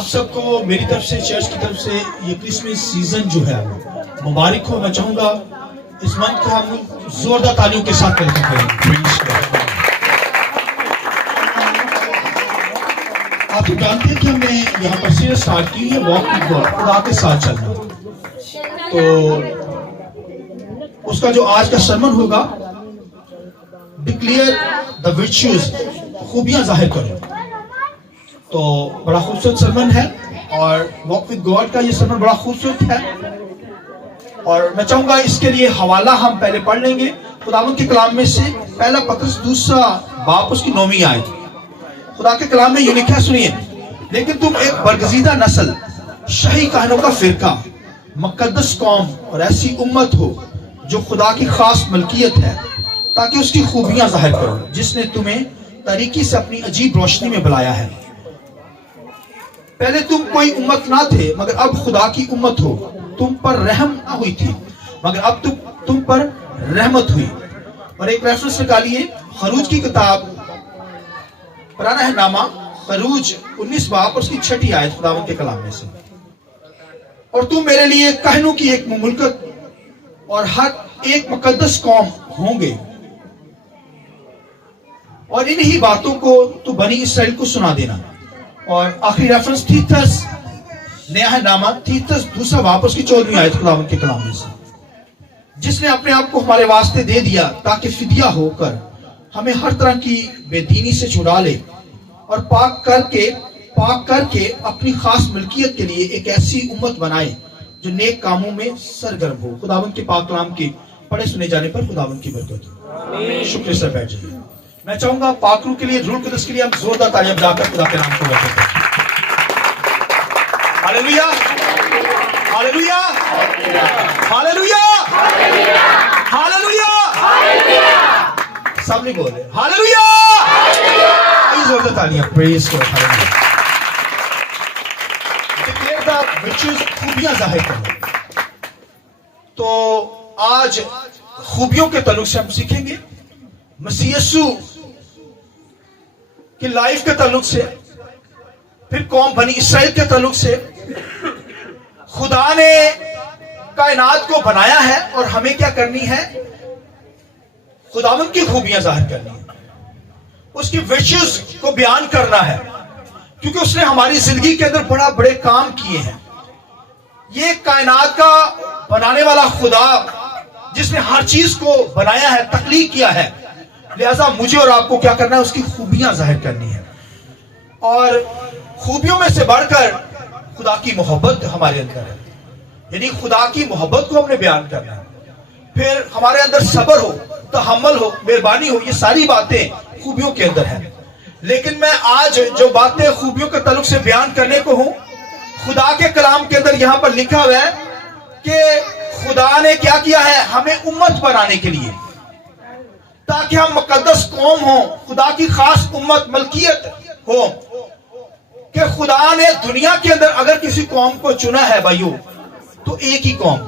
آپ سب کو میری طرف سے چرچ کی طرف سے یہ کرسمس سیزن جو ہے مبارک ہو. میں چاہوں گا اس منتھ کو ہم زوردار تالیوں کے ساتھ ویلکم کریں. آپ تو جانتے ہیں کہ ہم نے یہاں پر سیریز اسٹارٹ کی ہے واک ود گاڈ, خدا کے ساتھ چلنا. تو اس کا جو آج کا سرمن ہوگا ڈکلیئر دا ورچوز, خوبیاں ظاہر کرو. تو بڑا خوبصورت سرمن ہے اور واک ود گاڈ کا یہ سرمن بڑا خوبصورت ہے. اور میں چاہوں گا اس کے لیے حوالہ ہم پہلے پڑھ لیں گے خداوند کے کلام میں سے. پہلا پطرس 2 باب اس کی 9 آیت. خدا کے کلام میں یہ لکھا ہے, سنیے. لیکن تم ایک برگزیدہ نسل, شہی کہنوں کا فرقہ, مقدس قوم اور ایسی امت ہو جو خدا کی خاص ملکیت ہے, تاکہ اس کی خوبیاں ظاہر کرو جس نے تمہیں طریقے سے اپنی عجیب روشنی میں بلایا ہے. پہلے تم کوئی امت نہ تھے مگر اب خدا کی امت ہو. تم پر رحم نہ ہوئی تھی مگر اب تم پر رحمت ہوئی. اور ایک ریفرنس نکالیے, خروج کی کتاب, پرانا ہے نامہ خروج 19 باب اس کی 6 آیت خداوند کے کلام میں سے. اور تم میرے لیے کہنوں کی ایک مملکت اور ہر ایک مقدس قوم ہوں گے. اور انہی باتوں کو تو بنی اسرائیل کو سنا دینا. اور آخری ریفرنس تیتس, نیا ہے نامہ تیتس 2 باب اس کی 14 آیت خداوند کے کلام میں سے. جس نے اپنے آپ کو ہمارے واسطے دے دیا تاکہ فدیہ ہو کر ہمیں ہر طرح کی بے دینی سے چھڑا لے اور پاک کر کے اپنی خاص ملکیت کے لیے ایک ایسی امت بنائے جو نیک کاموں میں سرگرم ہو. خداوند کے پاک کلام کے پڑھے سنے جانے پر خداوند کی برکت ہو. شکریہ سر, بیٹھ جائیے. میں چاہوں گا پاک روح کے لیے, روح القدس کے لیے ہم زوردار تالیاں بجا کر خدا کے نام کو برکت دیں. ہاللویا, ہاللویا, ہاللویا, ہاللویا. سب نہیں بول رہے ہاللویا. زوردار تالیاں, پریز کو. ڈکلیئر دا ورچوز, خوبیاں ظاہر کرو. تو آج خوبیوں کے تعلق سے ہم سیکھیں گے, مسیح یسوع کی لائف کے تعلق سے, پھر قوم بنی اسرائیل کے تعلق سے. خدا نے کائنات کو بنایا ہے اور ہمیں کیا کرنی ہے, خداوند کی خوبیاں ظاہر کرنی ہے, اس کی ورچوز کو بیان کرنا ہے, کیونکہ اس نے ہماری زندگی کے اندر بڑے کام کیے ہیں. یہ کائنات کا بنانے والا خدا جس نے ہر چیز کو بنایا ہے, تخلیق کیا ہے, لہذا مجھے اور آپ کو کیا کرنا ہے, اس کی خوبیاں ظاہر کرنی ہے. اور خوبیوں میں سے بڑھ کر خدا کی محبت ہمارے اندر ہے, یعنی خدا کی محبت کو ہم نے بیان کرنا ہے. پھر ہمارے اندر صبر ہو, تحمل ہو, مہربانی ہو, یہ ساری باتیں خوبیوں کے اندر ہیں. لیکن میں آج جو باتیں خوبیوں کے تعلق سے بیان کرنے کو ہوں, خدا کے کلام کے اندر یہاں پر لکھا ہوا ہے کہ خدا نے کیا ہے, ہمیں امت بنانے کے لیے, تاکہ ہم مقدس قوم ہوں, خدا کی خاص امت, ملکیت ہو. کہ خدا نے دنیا کے اندر اگر کسی قوم کو چنا ہے بھائیو, تو ایک ہی قوم,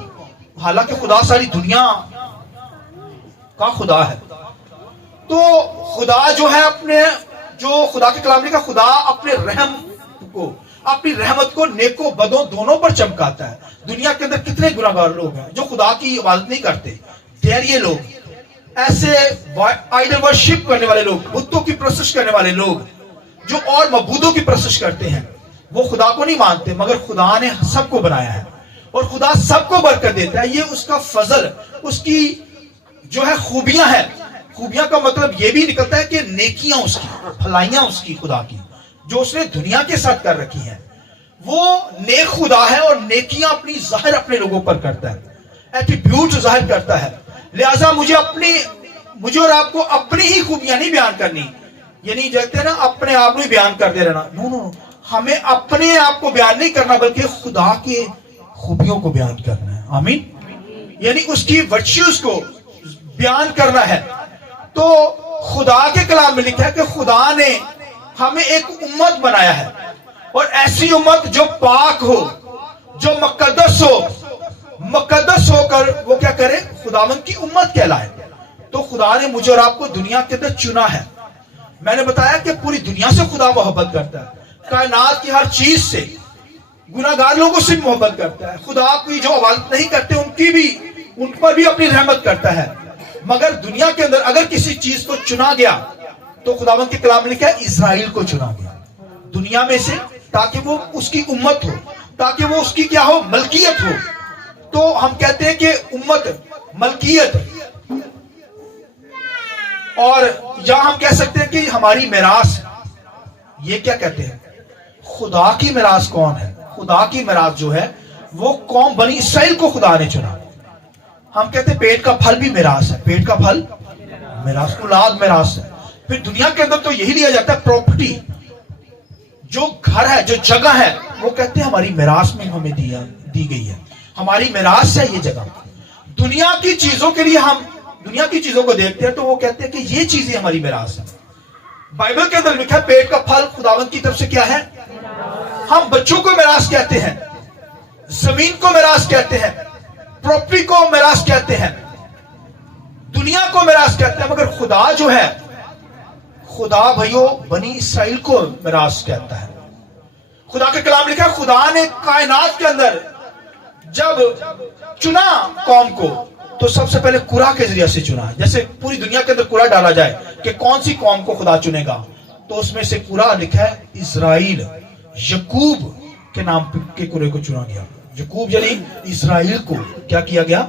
حالانکہ خدا ساری دنیا کا خدا ہے. تو خدا جو ہے اپنے, جو خدا کے کلام کا خدا اپنے رحم کو, اپنی رحمت کو نیکوں بدوں دونوں پر چمکاتا ہے. دنیا کے اندر کتنے گناہگار لوگ ہیں جو خدا کی عبادت نہیں کرتے, دھیریے لوگ, ایسے آئیڈل ورشپ کرنے والے لوگ, بتوں کی پرستش کرنے والے لوگ جو اور معبودوں کی پرستش کرتے ہیں, وہ خدا کو نہیں مانتے. مگر خدا نے سب کو بنایا ہے اور خدا سب کو برکت دیتا ہے. یہ اس کا فضل, اس کی جو ہے خوبیاں ہیں. خوبیاں کا مطلب یہ بھی نکلتا ہے کہ نیکیاں اس کی, بھلائیاں اس کی, خدا کی جو اس نے دنیا کے ساتھ کر رکھی ہیں. وہ نیک خدا ہے اور نیکیاں اپنی ظاہر اپنے لوگوں پر کرتا ہے, ایٹریبیوٹ ظاہر کرتا ہے. لہذا مجھے اور آپ کو اپنی ہی خوبیاں نہیں بیان کرنی, یعنی کہتے ہیں نا اپنے آپ کو بیان کرتے رہنا. نو, ہمیں اپنے آپ کو بیان نہیں کرنا بلکہ خدا کے خوبیوں کو بیان کرنا ہے. آمین. یعنی اس کی ورچوز کو بیان کرنا ہے. تو خدا کے کلام میں لکھا ہے کہ خدا نے ہمیں ایک امت بنایا ہے, اور ایسی امت جو پاک ہو, جو مقدس ہو کر وہ کیا کرے, خداوند کی امت کہلائے. تو خدا نے مجھے اور آپ کو دنیا کے اندر چنا ہے. میں نے بتایا کہ پوری دنیا سے خدا محبت کرتا ہے, کائنات کی ہر چیز سے, गुनाहगार लोगों से मोहब्बत करता है, खुदा की जो इबादत नहीं करते उन पर भी अपनी रहमत करता है। मगर दुनिया के अंदर अगर किसी चीज को चुना गया तो खुदावंद के कलाम में लिखा है इजराइल को चुना गया दुनिया में से, ताकि वो उसकी उम्मत हो, ताकि वो उसकी क्या हो, मलकियत हो। तो हम कहते हैं कि उम्मत, मलकियत, और यहां हम कह सकते हैं कि हमारी मिरास, ये क्या कहते हैं, खुदा की मिरास कौन है? खुदा की मिरास जो है वो कौम बनी इसराइल को खुदा ने चुना। हम कहते हैं पेट का फल भी मिरास है, पेट का फल मिरास, औलाद मिरास है। फिर दुनिया के अंदर तो यही लिया जाता है, प्रॉपर्टी, जो घर है, जो जगह है, वो कहते हैं हमारी मिरास में हमें दी गई है, हमारी मिरास है ये जगह। दुनिया की चीजों के लिए हम दुनिया की चीजों को देखते हैं तो वो कहते हैं कि ये चीजें हमारी मिरास है। बाइबल के अंदर लिखा है पेट का फल खुदावंद की तरफ से क्या है? हम बच्चों को मिरास कहते हैं, जमीन को मिरास कहते हैं, प्रॉपर्टी को मिरास कहते हैं, दुनिया को मिरास कहते हैं। मगर खुदा जो है, खुदा भाइयों बनी इसराइल को मिरास कहता है। खुदा के कलाम लिखा है खुदा ने कायनात के अंदर जब चुना कौम को तो सबसे पहले कुरा के जरिए से चुना। जैसे पूरी दुनिया के अंदर कुरा डाला जाए कि कौन सी कौम को खुदा चुनेगा, तो उसमें से कुरा लिखा है इजराइल, यकूब के नाम के कुरे को चुना गया। यकूब यानी इजराइल को क्या किया गया?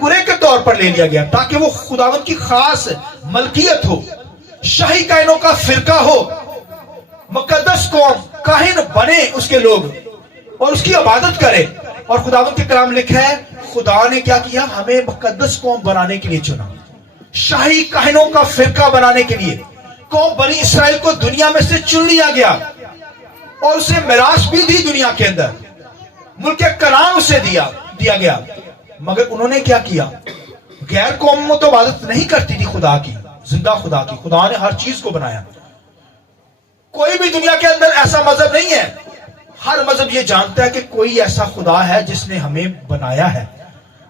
कुरे के तौर पर ले लिया गया, ताकि वो खुदावंद की खास मलकियत हो, शाही कायनों का फिरका हो, मुकद्दस कौम, काहिन बने उसके लोग और उसकी इबादत करें। और खुदावंद के कलाम लिखा है खुदा ने क्या किया? हमें मुकद्दस कौम बनाने के लिए चुना, शाही काहिनों का फिरका बनाने के लिए। कौम बनी इसराइल को दुनिया में से चुन लिया गया और उसे मिरास भी दी दुनिया के अंदर, मुल्क कनान उसे दिया गया। मगर उन्होंने क्या किया? गैर कौम तो इबादत नहीं करती थी खुदा की, जिंदा खुदा की। खुदा ने हर चीज को बनाया। कोई भी दुनिया के अंदर ऐसा मजहब नहीं है, हर मजहब ये जानता है कि कोई ऐसा खुदा है जिसने हमें बनाया है,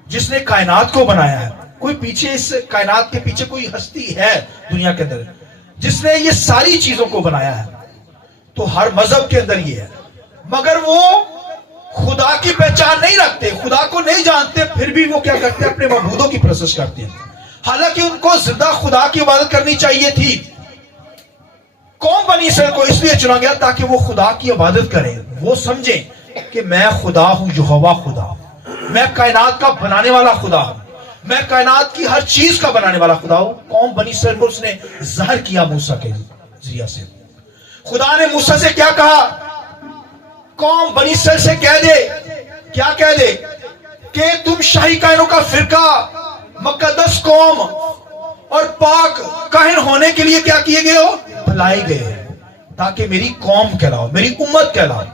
जिसने कायनात को बनाया है। कोई पीछे, इस कायनात के पीछे कोई हस्ती है दुनिया के अंदर जिसने ये सारी चीजों को बनाया है। तो हर मजहब के अंदर ये है। मगर वो खुदा की पहचान नहीं रखते, खुदा को नहीं जानते, फिर भी वो क्या करते हैं? अपने मबूदों की प्रोसेस करते हैं। हालांकि उनको जिंदा खुदा की इबादत करनी चाहिए थी। कौम बनी इसराइल को इसलिए चुना गया ताकि वो खुदा की इबादत करें, वो समझें कि मैं खुदा हूं, यहोवा खुदा, मैं कायनात का बनाने वाला खुदा हूं, मैं कायनात की हर चीज का बनाने वाला खुदा हूं। कौम बनी इसराइल को उसने ज़ाहिर किया मूसा के जरिए से। खुदा ने मूसा से क्या कहा? कौम बनी इसराइल से कह दे, क्या कह दे? कि तुम शाही कायनों का फिरका, मुकद्दस कौम और पाक काहिन होने के लिए क्या किए गए हो? बुलाए गए, ताकि मेरी कौम कहलाओ, मेरी उम्मत कहलाओ।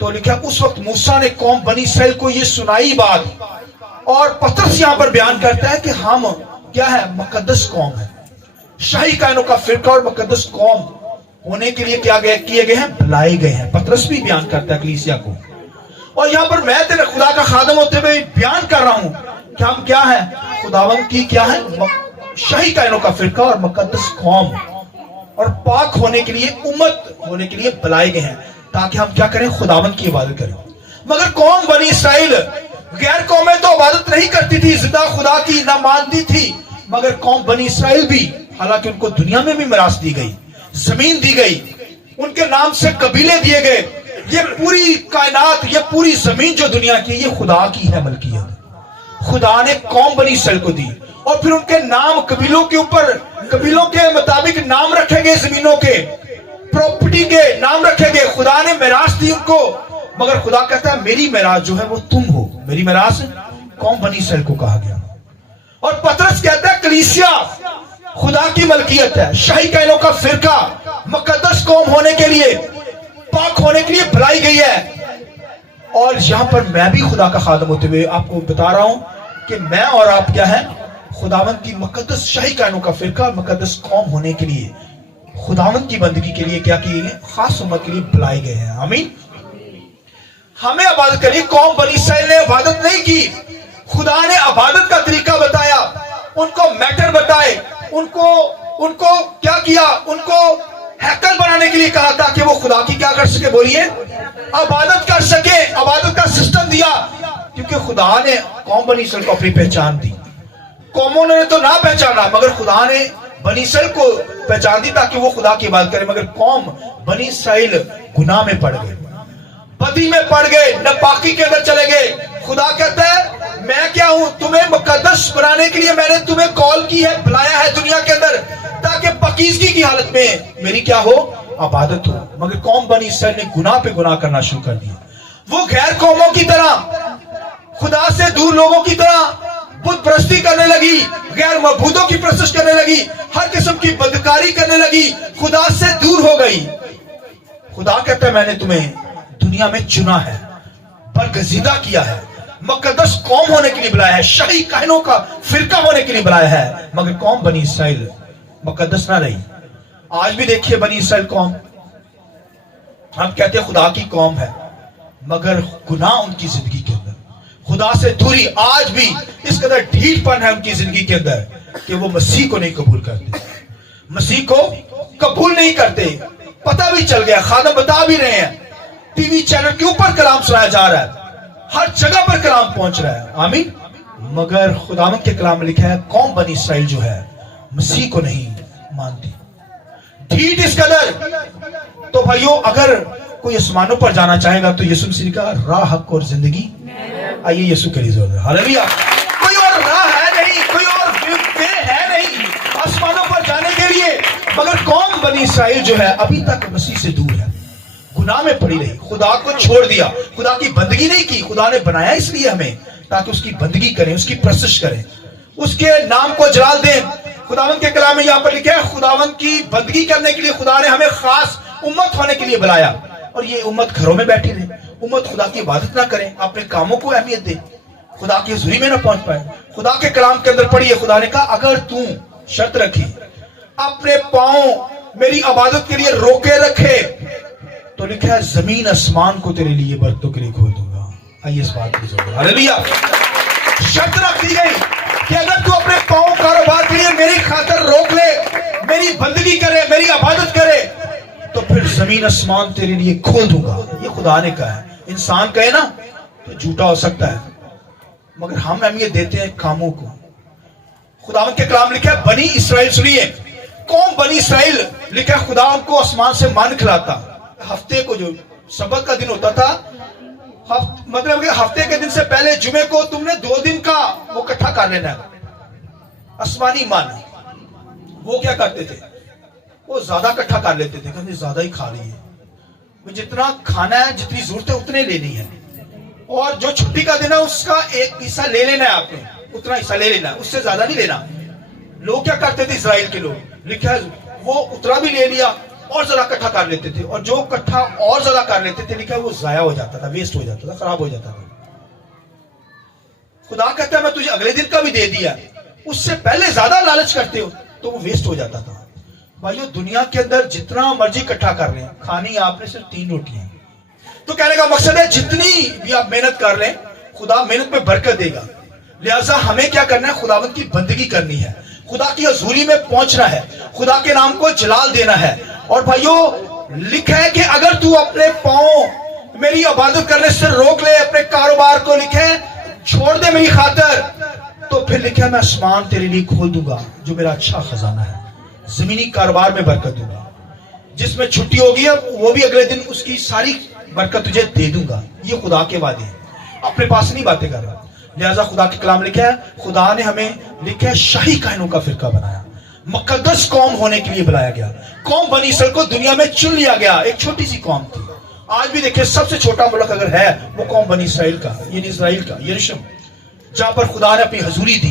तो लिखा उस वक्त मूसा ने कौम बनी इसराइल को ये सुनाई बात, और पतरस यहां पर बयान करता है कि हम क्या है? मुकद्दस कौम है, शाही कायनों का फिरका और मुकद्दस कौम होने के लिए क्या किए गए हैं? बुलाए गए हैं। पतरस भी बयान करता है कलीसिया को। और यहां पर मैं तेरे खुदा का खादम होते हुए बयान कर रहा हूं कि हम क्या है? खुदावंद की क्या है? शाही कायनों का फिरका और मुकद्दस कौम और पाक होने के लिए, उम्मत होने के लिए बुलाए गए हैं, ताकि हम क्या करें? खुदावंद की इबादत करें। मगर कौम बनी इसराइल, गैर कौमें तो इबादत नहीं करती थी, जिंदा खुदा की ना मानती थी। मगर कौम बनी इसराइल भी, हालांकि उनको दुनिया में भी मिरास दी गई, जमीन दी गई, उनके नाम से कबीले दिए गए। ये पूरी कायनात, ये पूरी जमीन जो दुनिया की, ये खुदा की है मलकियत। खुदा ने कौम बनी इसराइल को दी, और फिर उनके नाम कबीलों के ऊपर, कबीलों के मुताबिक नाम रखे गए, जमीनों के, प्रॉपर्टी के नाम रखे गए। खुदा ने मिरास दी उनको। मगर खुदा कहता है मेरी मिरास जो है वो तुम हो। मेरी मिरास कौम बनी इसराइल को कहा गया। और पतरस कहता है कलीसिया खुदा की मलकियत है, शाही कायनों का फिरका, मुकद्दस कौम होने के लिए, पाक होने के लिए बुलाई गई है। और यहां पर मैं भी खुदा का खादम होते हुए आपको बता रहा हूं कि मैं और आप क्या है? खुदावंद की मुकद्दस शाही कायनों का फिरका, मुकद्दस कौम होने के लिए, खुदावंद की बंदगी के लिए क्या किए गए? खास उम्मत के लिए बुलाए गए हैं। आमीन। हमें इबादत करी। कौम बनी इसराइल ने इबादत नहीं की, खुदा ने इबादत का तरीका बताया, उनको मैटर बताए, उनको क्या किया? उनको हैकल बनाने بنانے کے لیے کہا تھا کہ وہ خدا کی کیا کر سکے, بولیے, عبادت کر سکے. عبادت کا سسٹم دیا کیونکہ خدا نے قوم بنی اسرائیل کو اپنی پہچان دی. قوموں نے تو نہ پہچانا مگر خدا نے بنی اسرائیل کو پہچان دی تاکہ وہ خدا کی عبادت کرے. مگر قوم بنی اسرائیل گناہ میں پڑ گئے, بدی میں پڑ گئے, ناپاکی کے اندر چلے گئے. خدا کہتا ہے میں کیا ہوں, تمہیں مقدس بنانے کے لیے میں نے تمہیں کال کی ہے, بلایا ہے دنیا کے اندر تاکہ پاکیزگی کی حالت میں میری کیا ہو, عبادت ہو. مگر قوم بنی اسرائیل نے گناہ پہ گناہ کرنا شروع کر دیا. وہ غیر قوموں کی طرح, خدا سے دور لوگوں کی طرح بت پرستی کرنے لگی, غیر معبودوں کی پرستش کرنے لگی, ہر قسم کی بدکاری کرنے لگی, خدا سے دور ہو گئی. خدا کہتا ہے میں نے تمہیں دنیا میں چنا ہے, برگزیدہ کیا ہے, مقدس قوم ہونے کے لیے بلایا ہے, شاہی کاہنوں کا فرقہ ہونے کے لیے بلایا ہے. مگر قوم بنی اسرائیل مقدس نہ رہی. آج بھی دیکھیے بنی اسرائیل قوم, ہم کہتے ہیں خدا کی قوم ہے مگر گناہ ان کی زندگی کے اندر, خدا سے دوری آج بھی اس قدر ڈھیٹ پن ہے ان کی زندگی کے اندر کہ وہ مسیح کو نہیں قبول کرتے, مسیح کو قبول نہیں کرتے. پتہ بھی چل گیا, خادم بتا بھی رہے ہیں, ٹی وی چینل کے اوپر کلام سنایا جا رہا ہے, ہر جگہ پر کلام پہنچ رہا ہے, آمین. مگر خداوند کے کلام میں لکھا ہے قوم بنی اسرائیل جو ہے مسیح کو نہیں مانتی, ڈھیٹ اس قدر. تو بھائیو اگر کوئی آسمانوں پر جانا چاہے گا تو یسوع مسیح کا راہ, حق اور زندگی. آئیے یسوع کے لیے زور دیں, ہاللویہ. کوئی اور راہ ہے نہیں, کوئی اور وے ہے نہیں آسمانوں پر جانے کے لیے. مگر قوم بنی اسرائیل جو ہے ابھی تک مسیح سے دور ہے, گناہ میں پڑی رہی, خدا کو چھوڑ دیا, خدا کی بندگی نہیں کی. خدا نے بنایا اس لیے ہمیں تاکہ اس کی بندگی کریں, اس کی پرستش کریں, اس کے نام کو جلال دیں. خداوند کے کلام میں یہاں پر لکھا ہے خداوند کی بندگی کرنے کے لیے خدا نے ہمیں خاص امت ہونے کے لیے بلایا. اور یہ امت گھروں میں بیٹھی رہے, امت خدا کی عبادت نہ کریں, اپنے کاموں کو اہمیت دے, خدا کی حضوری میں نہ پہنچ پائے. خدا کے کلام کے اندر پڑھیے, خدا نے کہا اگر تو شرط رکھی اپنے پاؤں میری عبادت کے لیے روکے رکھے تو لکھا ہے زمین آسمان کو تیرے لیے برتوں کے لیے کھول دوں گا. آئیے اس بات کی ضرورت, ہاللویہ. شرط رکھ دی گئی کہ اگر تو اپنے پاؤں کاروبار کے لیے میری خاطر روک لے, میری بندگی کرے, میری عبادت کرے, تو پھر زمین آسمان تیرے لیے کھول دوں گا. یہ خدا نے کہا ہے. انسان کہے نا تو جھوٹا ہو سکتا ہے مگر ہم اہمیت دیتے ہیں کاموں کو. خداوند کے کلام لکھا ہے بنی اسرائیل, سنیے, قوم بنی اسرائیل لکھا ہے خدا ان کو آسمان سے من کھلاتا. ہفتے کو جو سبت کا دن ہوتا تھا, مطلب کہ ہفتے کے دن سے پہلے جمعے کو تم نے 2 دن کا وہ اکٹھا کر لینا ہے, آسمانی من. وہ کیا کرتے تھے, وہ زیادہ اکٹھا کر لیتے تھے, کہتے زیادہ ہی کھا رہی ہے, جتنا کھانا ہے جتنی ضرورت ہے اتنے لینی ہے. اور جو چھٹی کا دن ہے اس کا ایک حصہ لے لینا ہے, آپ نے اتنا حصہ لے لینا ہے, اس سے زیادہ نہیں لینا. لوگ کیا کرتے تھے اسرائیل کے لوگ, لکھا ہے وہ اتنا بھی لے لیا اور ذرا اکٹھا کر لیتے تھے, اور جو اکٹھا اور زیادہ کر لیتے تھے لکھا ہے وہ ضائع ہو جاتا تھا, ویسٹ ہو جاتا تھا, خراب ہو جاتا تھا. خدا کہتا ہے میں تجھے اگلے دن کا بھی دے دیا, اس سے پہلے زیادہ لالچ کرتے ہو تو وہ ویسٹ ہو جاتا تھا. بھائیو دنیا کے اندر جتنا مرضی اکٹھا کر لیں, کھانی آپ نے صرف 3 روٹیاں. تو کہنے کا مقصد ہے جتنی بھی آپ محنت کر لیں خدا محنت میں برکت دے گا. لہٰذا ہمیں کیا کرنا ہے, خداوند کی بندگی کرنی ہے, خدا کی حضوری میں پہنچنا ہے, خدا کے نام کو جلال دینا ہے. اور بھائیو لکھا ہے کہ اگر تو اپنے پاؤں میری عبادت کرنے سے روک لے, اپنے کاروبار کو لکھے چھوڑ دے میری خاطر, تو پھر لکھا ہے میں آسمان تیرے لیے کھول دوں گا جو میرا اچھا خزانہ ہے, زمینی کاروبار میں برکت دوں گا. جس میں چھٹی ہوگی وہ بھی اگلے دن اس کی ساری برکت تجھے دے دوں گا. یہ خدا کے وعدے ہیں, اپنے پاس نہیں باتیں کر رہا. لہذا خدا کے کلام لکھا ہے خدا نے ہمیں لکھا ہے شاہی کاہنوں کا فرقہ بنایا, مقدس قوم ہونے کے لیے بلایا گیا. قوم بنی اسرائیل کو دنیا میں چن لیا گیا, ایک چھوٹی سی قوم تھی. آج بھی دیکھیں سب سے چھوٹا ملک اگر ہے وہ قوم بنی اسرائیل کا, یعنی اسرائیل کا, یروشلم, جہاں پر خدا نے اپنی حضوری دی.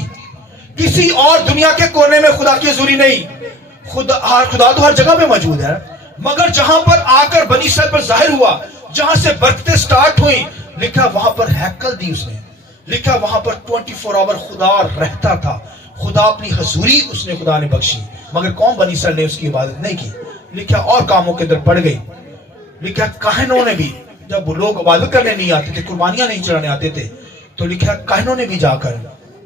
کسی اور دنیا کے کونے میں خدا کی حضوری نہیں. خدا تو ہر جگہ پہ موجود ہے, مگر جہاں پر آ کر بنی اسرائیل پر ظاہر ہوا, جہاں سے برکتیں سٹارٹ ہوئی, لکھا وہاں پر ہیکل دی اس نے, لکھا وہاں پر 24 آور خدا رہتا تھا. خدا اپنی حضوری اس نے خدا نے بخشی, مگر قوم بنی اسرائیل نے اس کی عبادت نہیں کی. لکھا اور کاموں کے اندر پڑ گئی. لکھا کاہنوں نے بھی, جب وہ لوگ عبادت کرنے نہیں آتے تھے, قربانیاں نہیں چڑھانے آتے تھے, تو لکھا کاہنوں نے بھی جا کر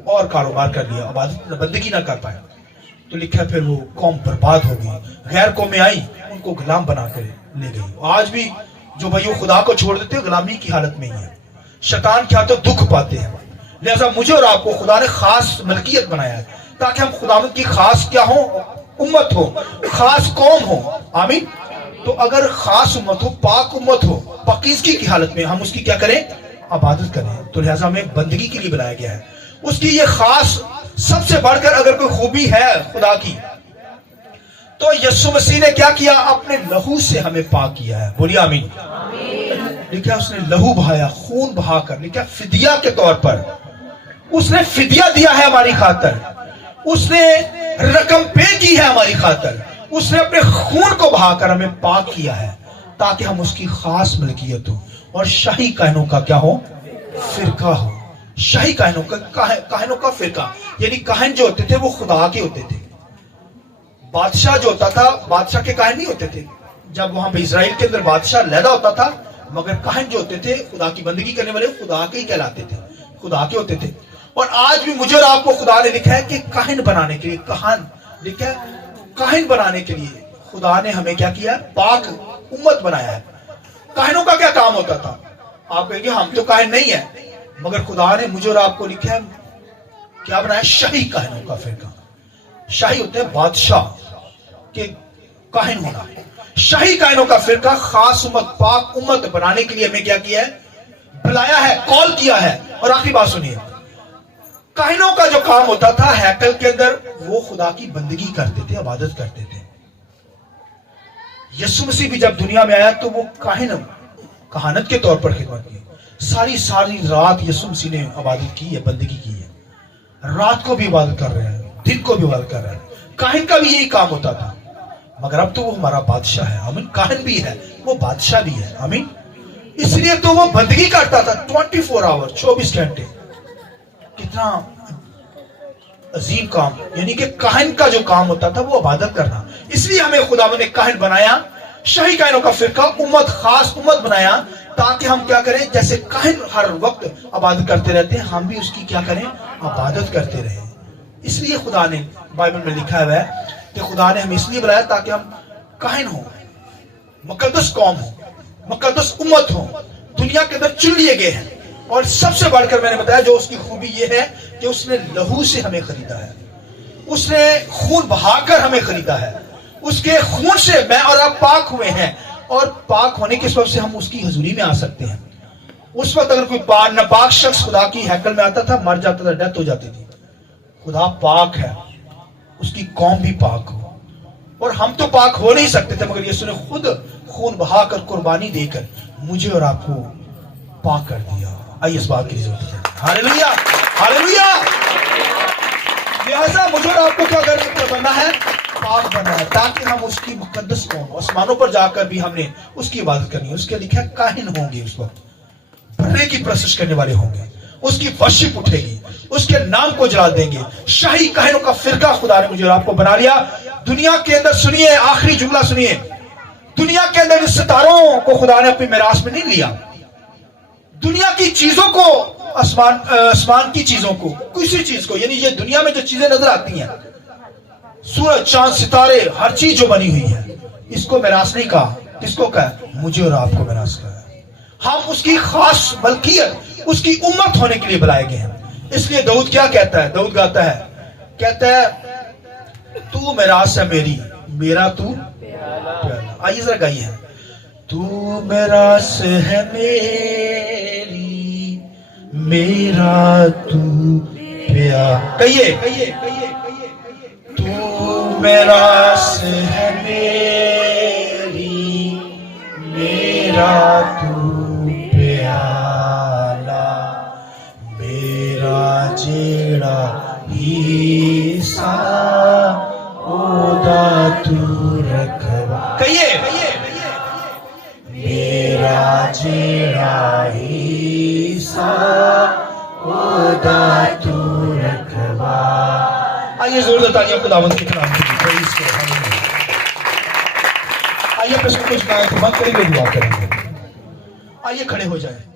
اور کاروبار کر لیا, عبادت بندگی نہ کر پائے. तो लिखा है फिर वो कौम बर्बाद हो गई, गैर कौमें आई, उनको गुलाम बना कर ले गई। आज भी जो भाई वो खुदा को छोड़ देते हैं गुलामी की हालत में ही है, शैतान क्या तो दुख पाते हैं। लिहाजा मुझे और आपको खुदा ने खास मलकियत बनाया है ताकि हम खुदावंद की खास क्या हो, उम्मत हो, खास कौम हो। आमीन। तो अगर खास उम्मत हो, पाक उम्मत हो, पाकीज़गी की हालत में हम उसकी क्या करें, इबादत करें। तो लिहाजा हमें बंदगी के लिए बनाया गया है। उसकी ये खास सबसे बढ़कर अगर कोई खूबी है खुदा की, तो यीशु मसीह ने क्या किया, अपने लहू से हमें पाक किया है। बोलिए आमीन। लिखा उसने लहू बहाया, खून बहाकर, लिखा फिदिया के तौर पर उसने फिदिया दिया है हमारी खातर, उसने रकम पे की है हमारी खातर, उसने अपने खून को बहाकर हमें पाक किया है ताकि हम उसकी खास मलकियत हो और शाही काहनों का क्या हो, फिरका हो। शाही काहनों का फिरका, यानी काहन जो होते थे वो खुदा के होते थे। बादशाह जो होता था, बादशाह के काहन नहीं होते थे। जब वहां पे इजराइल के अंदर बादशाह लैदा होता था, मगर काहन जो होते थे खुदा की बंदगी करने वाले खुदा के ही कहलाते थे, खुदा के होते थे। और आज भी मुझे और आपको खुदा ने लिखा है कि काहन बनाने के लिए, काहन लिखा है, काहन बनाने के लिए खुदा ने हमें क्या किया, पाक उम्मत बनाया है। काहनों का क्या काम होता था, आप कहेंगे हम तो काहन नहीं है, मगर खुदा ने मुझे और आपको लिखा है क्या बनाया, शाही काहनों का फिरका। शाही होते हैं बादशाह के काहन होना, शाही काहनों का फिरका, खास उम्मत, पाक उम्मत बनाने के लिए हमें क्या किया है, बुलाया है, कॉल किया है। और आखिरी बात सुनिए, काहनों का जो काम होता था हैकल के अंदर, वो खुदा की बंदगी करते थे, इबादत करते थे। यीशु मसीह भी जब दुनिया में आया तो वो कहानत के तौर पर खिदमत की। सारी रात यीशु मसीह ने इबादत की है, बंदगी की है। रात को भी इबादत कर रहे हैं, दिन को भी इबादत कर रहे हैं। काहिन का भी यही काम होता था, मगर अब तो वो हमारा बादशाह है। आमीन। काहिन भी है, वो बादशाह भी है। आमीन। इसलिए तो वो बंदगी करता था 24 आवर, 24 घंटे। कितना अजीम काम, यानी कि काहिन का जो काम होता था वो इबादत करना। इसलिए हमें खुदा ने काहिन बनाया, शाही काहिनों का फिरका, उम्मत, खास उम्मत बनाया, ताकि हम क्या करें, जैसे काहिन हर वक्त इबादत करते रहते हैं, हम भी उसकी क्या करें, इबादत करते रहें। इसलिए खुदा ने बाइबल में लिखा हुआ है कि खुदा ने हमें इसलिए बुलाया ताकि हम काहिन हो, मुकद्दस कौम हो, मुकद्दस उम्मत हो, दुनिया के अंदर चुन लिए गए हैं। और सबसे बढ़कर मैंने बताया जो उसकी खूबी ये है कि उसने लहू से हमें खरीदा है, उसने खून बहाकर हमें खरीदा है। उसके खून से मैं और आप पाक हुए हैं, और पाक होने के सबब से हम उसकी हजूरी में आ सकते हैं। उस वक्त अगर कोई नापाक शख्स खुदा की हैकल में आता था, मर जाता था, डेथ हो जाती थी। खुदा पाक है, उसकी कौम भी पाक हो, और हम तो पाक हो नहीं सकते थे, मगर यीशु ने खुद खून बहाकर, कुर्बानी देकर मुझे और आपको पाक कर दिया। आइए इस बात की जरूरत है। Hallelujah, hallelujah. लिहाजा मुझे और आपको क्या करना है, पाक बनना है, ताकि हम उसकी मुकद्दस कौम, आसमानों पर जाकर भी हमने उसकी इबादत करनी है। उसके लिखा काहिन होंगे, उस वक्त बर्रे की प्रशंसा करने वाले होंगे, उसकी वर्शिप उठेगी, उसके नाम को जला देंगे। शाही काहिनों का फिरका खुदा ने मुझे और आपको बना लिया। दुनिया के अंदर सुनिए, आखिरी जुमला सुनिए, दुनिया के अंदर इस सितारों को खुदा ने अपनी मिरास में नहीं लिया। दुनिया की चीजों को, आसमान की चीजों को, किसी चीज को, यानी ये दुनिया में जो चीजें नजर आती हैं, सूरज, चांद, सितारे, हर चीज जो बनी हुई है, इसको मिरास नहीं कहा। किसको कहा? मुझे और आपको मिरास कहा है। हम उसकी खास मलकियत, उसकी उम्मत होने के लिए बुलाए गए हैं। इसलिए दाऊद क्या कहता है, दाऊद गाता है, कहता है तू मिरास है मेरी, मेरा तू प्याला। आइए जरा गाइए, तू मिरास है मेरी, मेरा तू प्याला। कहिए कहिए कहिए, तू मिरास है मेरी, मेरा तू प्याला, मेरा जेड़ा हिस्सा ओदा तू रखवा। कहिए, मेरा जेड़ा हिस्सा ओदा तू रखवा। आइए जोरदार तालियां खुदावंद के कलाम के लिए। आइए प्रश्न कुछ गाएं तो बंद करेंगे, दुआ करेंगे। आइए खड़े हो जाएं।